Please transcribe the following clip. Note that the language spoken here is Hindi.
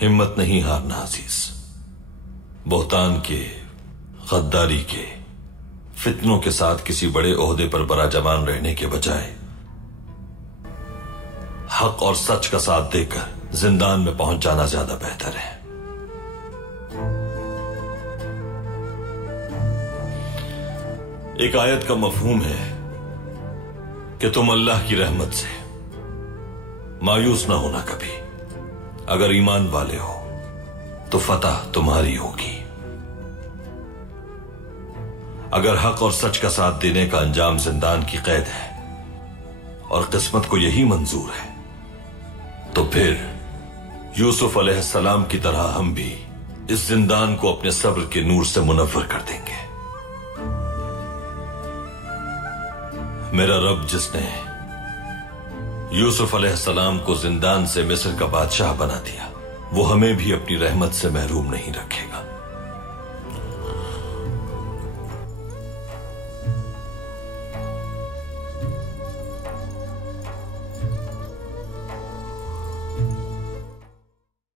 हिम्मत नहीं हारना अजीज। बोहतान के, गद्दारी के, फितनों के साथ किसी बड़े ओहदे पर बराजमान रहने के बजाय हक और सच का साथ देकर जिंदान में पहुंच जाना ज्यादा बेहतर है। एक आयत का मफहूम है कि तुम अल्लाह की रहमत से मायूस ना होना कभी। अगर ईमान वाले हो तो फतह तुम्हारी होगी। अगर हक और सच का साथ देने का अंजाम जिंदान की कैद है और किस्मत को यही मंजूर है, तो फिर यूसुफ अलैहिस्सलाम की तरह हम भी इस जिंदान को अपने सब्र के नूर से मुनव्वर कर देंगे। मेरा रब जिसने यूसुफ अलैहिस्सलाम को जिंदान से मिस्र का बादशाह बना दिया, वो हमें भी अपनी रहमत से महरूम नहीं रखेगा।